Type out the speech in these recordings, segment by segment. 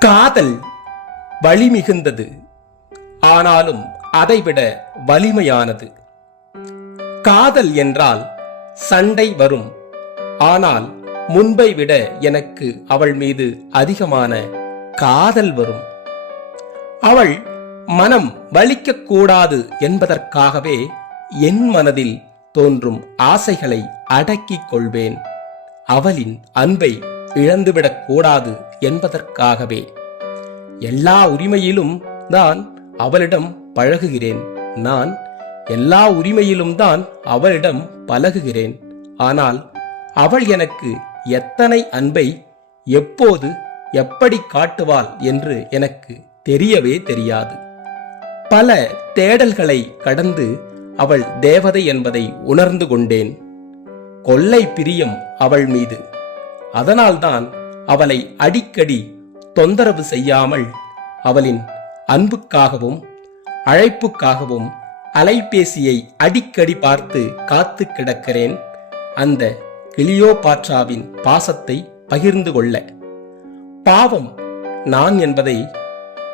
காதல் வலிமிகுந்தது. ஆனாலும் அதைவிட வலிமையானது. காதல் என்றால் சண்டை வரும். ஆனால் முன்பை விட எனக்கு அவள் மீது அதிகமான காதல் வரும். அவள் மனம் வலிக்கக்கூடாது என்பதற்காகவே என் மனதில் தோன்றும் ஆசைகளை அடக்கிக் கொள்வேன். அவளின் அன்பை இழந்துவிடக் கூடாது. என்பதற்காகவே. எல்லா உரிமையிலும் தான் அவளிடம் பழகுகிறேன். நான் எல்லா உரிமையிலும் தான் அவளிடம் பழகுகிறேன். ஆனால் அவள் எனக்கு எத்தனை அன்பை எப்போது எப்படி காட்டுவாள் என்று எனக்கு தெரியவே தெரியாது. பல தேடல்களை கடந்து அவள் தேவதை என்பதை உணர்ந்து கொண்டேன். கொள்ளை பிரியம் அவள் மீது. அதனால்தான் அவளை அடிக்கடி தொந்தரவு செய்யாமல் அவளின் அன்புக்காகவும் அழைப்புக்காகவும் அலைபேசியை அடிக்கடி பார்த்து காத்து கிடக்கிறேன். அந்த கிளியோபாட்ராவின் பாசத்தை பகிர்ந்து கொள்ள. பாவம் நான் என்பதை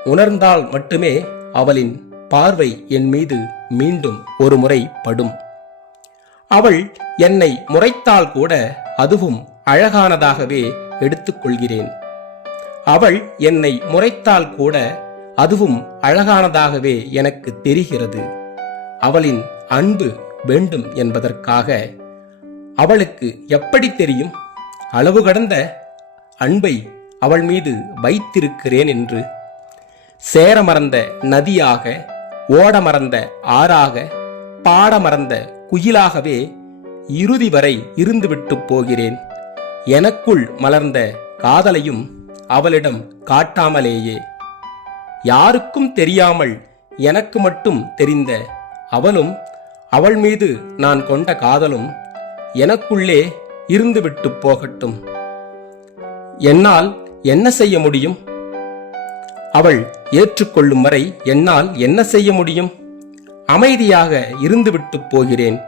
உணர்ந்தால் மட்டுமே அவளின் பார்வை என் மீது மீண்டும் ஒரு முறை படும். அவள் என்னை முறைத்தால் கூட அதுவும் அழகானதாகவே எடுத்துக்கொள்கிறேன். அவள் என்னை முறைத்தால் கூட அதுவும் அழகானதாகவே எனக்கு தெரிகிறது. அவளின் அன்பு வேண்டும் என்பதற்காக அவளுக்கு எப்படி தெரியும்? அளவு கடந்த அன்பை அவள் மீது வைத்திருக்கிறேன் என்று. சேர மறந்த நதியாக ஓட மறந்த ஆறாக பாட மறந்த குயிலாகவே இறுதி வரை இருந்துவிட்டு போகிறேன். எனக்குள் மலர்ந்த காதலையும் அவளிடம் காட்டாமலேயே. யாருக்கும் தெரியாமல் எனக்கு மட்டும் தெரிந்த அவளும் அவள் மீது நான் கொண்ட காதலும் எனக்குள்ளே இருந்துவிட்டு போகட்டும். என்னால் என்ன செய்ய முடியும்? அவள் ஏற்றுக்கொள்ளும் வரை என்னால் என்ன செய்ய முடியும்? அமைதியாக இருந்துவிட்டு போகிறேன்.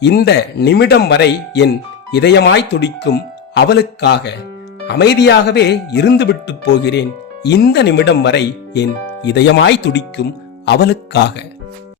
இந்த நிமிடம் வரை என் இதயமாய் துடிக்கும் அவளுக்காக அமைதியாகவே இருந்துவிட்டு போகிறேன். இந்த நிமிடம் வரை என் இதயமாய் துடிக்கும் அவளுக்காக.